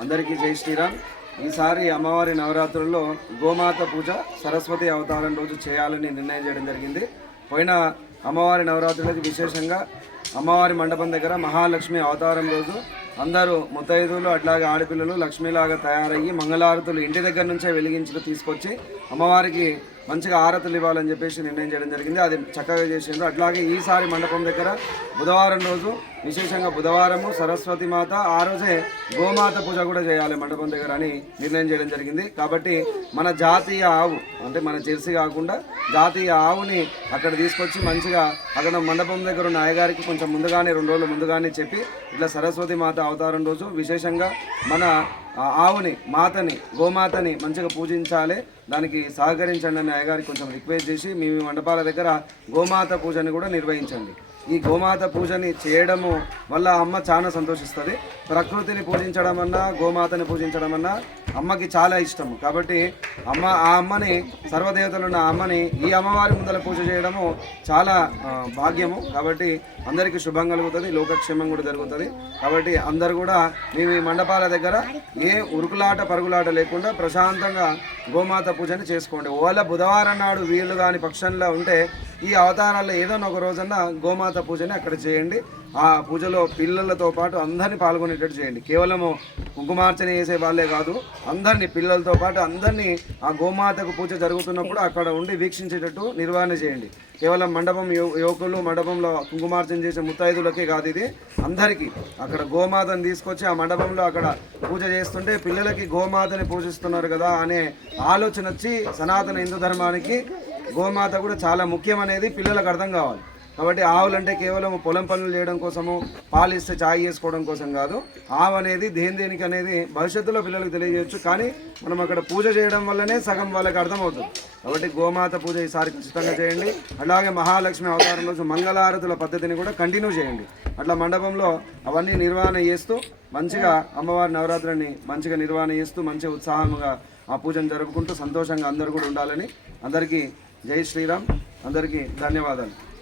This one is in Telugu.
అందరికీ జై శ్రీరామ్. ఈసారి అమ్మవారి నవరాత్రుల్లో గోమాత పూజ సరస్వతి అవతారం రోజు చేయాలని నిర్ణయం చేయడం జరిగింది. పోయిన అమ్మవారి నవరాత్రులకి విశేషంగా అమ్మవారి మండపం దగ్గర మహాలక్ష్మి అవతారం రోజు అందరూ ముత్తైదులు అట్లాగే ఆడపిల్లలు లక్ష్మిలాగా తయారయ్యి మంగళారతులు ఇంటి దగ్గర నుంచే వెలిగించుకు తీసుకొచ్చి అమ్మవారికి మంచిగా ఆరతులు ఇవ్వాలని చెప్పేసి నిర్ణయం చేయడం జరిగింది. అది చక్కగా చేసిండ్రు. అట్లాగే ఈసారి మండపం దగ్గర బుధవారం రోజు విశేషంగా బుధవారము సరస్వతి మాత ఆ రోజే గోమాత పూజ కూడా చేయాలి మండపం దగ్గర అని నిర్ణయం చేయడం జరిగింది. కాబట్టి మన జాతీయ ఆవు అంటే మన జెర్సీ కాకుండా జాతీయ ఆవుని అక్కడ తీసుకొచ్చి మంచిగా అక్కడ మండపం దగ్గర ఉన్న అయ్యగారికి కొంచెం ముందుగానే రెండు రోజులు ముందుగానే చెప్పి ఇట్లా సరస్వతి మాత అవతారం రోజు విశేషంగా మన ఆవుని మాతని గోమాతని మంచిగా పూజించాలి. దానికి సహకరించండి అని అయ్యగారికి కొంచెం రిక్వెస్ట్ చేసి మీ మీ మండపాల దగ్గర గోమాత పూజని కూడా నిర్వహించండి. ఈ గోమాత పూజని చేయడము వల్ల అమ్మ చాలా సంతోషిస్తుంది. ప్రకృతిని పూజించడం అన్నా గోమాతని పూజించడం అన్నా అమ్మకి చాలా ఇష్టము. కాబట్టి అమ్మ ఆ అమ్మని సర్వదేవతలు ఉన్న అమ్మని ఈ అమ్మవారి ముందర పూజ చేయడము చాలా భాగ్యము. కాబట్టి అందరికీ శుభం కలుగుతుంది లోకక్షేమం కూడా జరుగుతుంది. కాబట్టి అందరు కూడా మేము ఈ మండపాల దగ్గర ఏ ఉరుకులాట పరుగులాట లేకుండా ప్రశాంతంగా గోమాత పూజని చేసుకోండి. ఓల బుధవారం నాడు వీళ్ళు కాని పక్షంలో ఉంటే ఈ అవతారాల్లో ఏదో ఒక రోజున గోమాత పూజని అక్కడ చేయండి. ఆ పూజలో పిల్లలతో పాటు అందరినీ పాల్గొనేటట్టు చేయండి. కేవలము కుంకుమార్చన చేసే వాళ్ళే కాదు అందరినీ పిల్లలతో పాటు అందరినీ ఆ గోమాతకు పూజ జరుగుతున్నప్పుడు అక్కడ ఉండి వీక్షించేటట్టు నిర్వహణ చేయండి. కేవలం మండపం యువకులు మండపంలో కుంకుమార్చన చేసే ముత్తైదులకే కాదు ఇది. అందరికీ అక్కడ గోమాతను తీసుకొచ్చి ఆ మండపంలో అక్కడ పూజ చేస్తుంటే పిల్లలకి గోమాతని పూజిస్తున్నారు కదా అనే ఆలోచన వచ్చి సనాతన హిందూ ధర్మానికి గోమాత కూడా చాలా ముఖ్యం అనేది పిల్లలకు అర్థం కావాలి. కాబట్టి ఆవులంటే కేవలం పొలం పనులు చేయడం కోసము పాలు ఇస్తే చాయ్ చేసుకోవడం కోసం కాదు. ఆవు అనేది దేని దేనికి అనేది భవిష్యత్తులో పిల్లలకు తెలియజేయచ్చు. కానీ మనం అక్కడ పూజ చేయడం వల్లనే సగం వాళ్ళకి అర్థమవుతుంది. కాబట్టి గోమాత పూజ ఈసారి ఖచ్చితంగా చేయండి. అలాగే మహాలక్ష్మి అవతారం రోజు మంగళారతుల పద్ధతిని కూడా కంటిన్యూ చేయండి. అట్లా మండపంలో అవన్నీ నిర్వహణ చేస్తూ మంచిగా అమ్మవారి నవరాత్రిని మంచిగా నిర్వహణ చేస్తూ మంచిగా ఉత్సాహంగా ఆ పూజను జరుపుకుంటూ సంతోషంగా అందరూ కూడా ఉండాలని అందరికీ జై శ్రీరామ్. అందరికీ ధన్యవాదాలు.